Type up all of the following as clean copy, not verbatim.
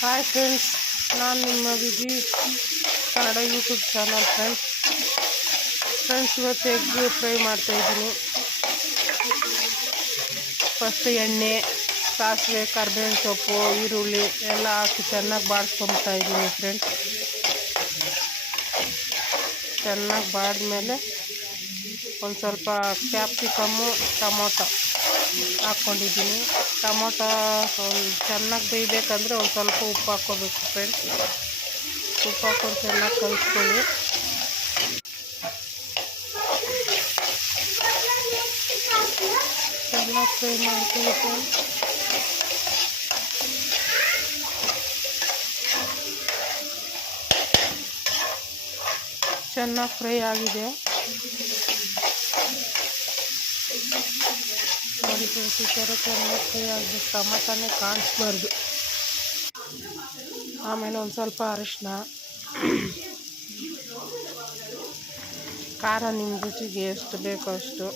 Hi friends, ನಾನು ನಿಮ್ಮ Viji Kannada YouTube channel. Friends ಇವತ್ತು ಎಗ್ ಫ್ರೈ ಮಾಡ್ತಾಯಿದ್ದೀನಿ. ಫಸ್ಟ್ ಎಣ್ಣೆ, ಸಾಸಿವೆ, ಕರಿಬೇವಿನ ಸೊಪ್ಪು, ಈರುಳ್ಳಿ ಎಲ್ಲ ಹಾಕಿ ಚೆನ್ನಾಗಿ ಬಾಡಿಸ್ಕೊಳ್ತಾ ಇದ್ದೀನಿ. ಫ್ರೆಂಡ್ಸ್ ಚೆನ್ನಾಗಿ ಬಾಡಿದ್ಮೇಲೆ ಒಂದು ಸ್ವಲ್ಪ ಕ್ಯಾಪ್ಸಿಕಮ್ಮು, ಟೊಮೊಟೊ ಹಾಕ್ಕೊಂಡಿದ್ದೀನಿ. ಟೊಮೊಟೊ ಚೆನ್ನಾಗಿ ಬೇಯಬೇಕಂದ್ರೆ ಒಂದು ಸ್ವಲ್ಪ ಉಪ್ಪು ಹಾಕ್ಕೋಬೇಕು. ಫ್ರೆಂಡ್ಸ್ ಉಪ್ಪು ಹಾಕ್ಕೊಂಡು ಚೆನ್ನಾಗಿ ಕಲಿಸ್ಕೊಳ್ಳಿ. ಚೆನ್ನಾಗಿ ಫ್ರೈ ಮಾಡ್ತೀವಿ. ಚೆನ್ನಾಗಿ ಫ್ರೈ ಆಗಿದೆ ನೋಡಿ ಫ್ರೆಂಡ್ಸ್. ಈ ಥರ ಚೆನ್ನಾಗಿ ಫ್ರೈ ಆಗಬೇಕು, ಟೊಮಟನೇ ಕಾಣಿಸ್ಬಾರ್ದು. ಆಮೇಲೆ ಒಂದು ಸ್ವಲ್ಪ ಅರಿಶಿನ, ಖಾರ ನಿಮ್ಮ ರುಚಿಗೆ ಎಷ್ಟು ಬೇಕೋ ಅಷ್ಟು,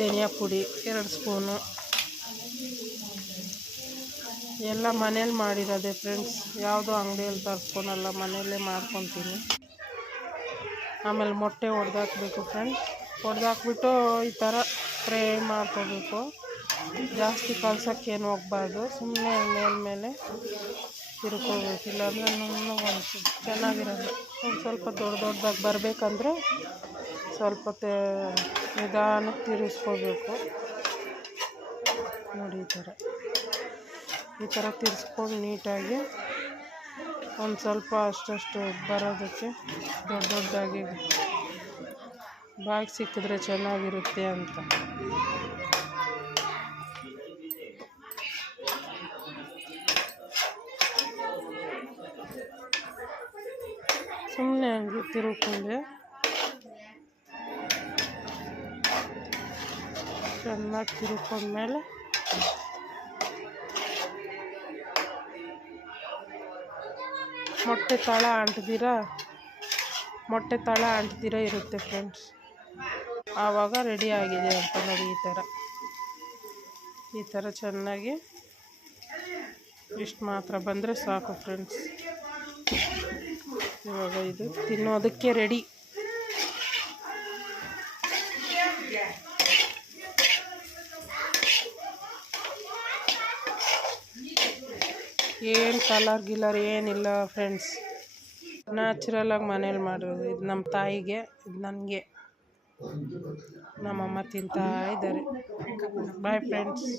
ಧನಿಯಾ ಪುಡಿ 2 ಸ್ಪೂನು, ಎಲ್ಲ ಮನೇಲಿ ಮಾಡಿರೋದೆ ಫ್ರೆಂಡ್ಸ್. ಯಾವುದೋ ಅಂಗಡಿಯಲ್ಲಿ ತರಿಸ್ಕೊಳಲ್ಲ, ಮನೆಯಲ್ಲೇ ಮಾಡ್ಕೊತೀನಿ. ಆಮೇಲೆ ಮೊಟ್ಟೆ ಒಡೆದಾಕಬೇಕು ಫ್ರೆಂಡ್ಸ್. ಒಡೆದಾಕ್ಬಿಟ್ಟು ಈ ಥರ ಫ್ರೈ ಮಾಡ್ಕೋಬೇಕು. ಜಾಸ್ತಿ ಕಲ್ಸೋಕ್ಕೇನು ಹೋಗ್ಬಾರ್ದು, ಸುಮ್ಮನೆ ಮೇಲ್ಮೇಲೆ ತಿರ್ಕೋಬೇಕು, ಇಲ್ಲಾಂದರೆ ಒಂದು ಚೆನ್ನಾಗಿರೋದು. ಒಂದು ಸ್ವಲ್ಪ ದೊಡ್ಡದಾಗಿ ಬರಬೇಕಂದ್ರೆ ಸ್ವಲ್ಪ ನಿಧಾನಕ್ಕೆ ತಿರ್ಗಿಸ್ಕೋಬೇಕು. ನೋಡಿ ಈ ಥರ ತಿರ್ಸ್ಕೊಂಡು ನೀಟಾಗಿ ಒಂದು ಸ್ವಲ್ಪ ಅಷ್ಟು ಬರೋದಕ್ಕೆ ದೊಡ್ಡದಾಗಿ ಬಾಯಿಗೆ ಸಿಕ್ಕಿದ್ರೆ ಚೆನ್ನಾಗಿರುತ್ತೆ ಅಂತ. ಸುಮ್ಮನೆ ಹಂಗೆ ತಿರುಗ್ಕೊಂಡೆ ಚೆನ್ನಾಗಿ ತಿರುಗ್ಕೊಂಡ್ಮೇಲೆ ಮೊಟ್ಟೆ ತಳ ಅಂಟ್ದಿರ ಇರುತ್ತೆ ಫ್ರೆಂಡ್ಸ್. ಆವಾಗ ರೆಡಿ ಆಗಿದೆ ಅಂತ ನೋಡಿ. ಈ ಥರ ಚೆನ್ನಾಗಿ ಇಷ್ಟು ಮಾತ್ರ ಬಂದರೆ ಸಾಕು ಫ್ರೆಂಡ್ಸ್. ಇವಾಗ ಇದು ತಿನ್ನೋದಕ್ಕೆ ರೆಡಿ. ಏನು ಕಲರ್ ಏನಿಲ್ಲ ಫ್ರೆಂಡ್ಸ್, ನ್ಯಾಚುರಲಾಗಿ ಮನೇಲಿ ಮಾಡಿರೋದು. ಇದು ನಮ್ಮ ತಾಯಿಗೆ, ಇದು ನನಗೆ, ನಮ್ಮಮ್ಮ ತಿಂತಾ ಇದ್ದಾರೆ. Bye friends.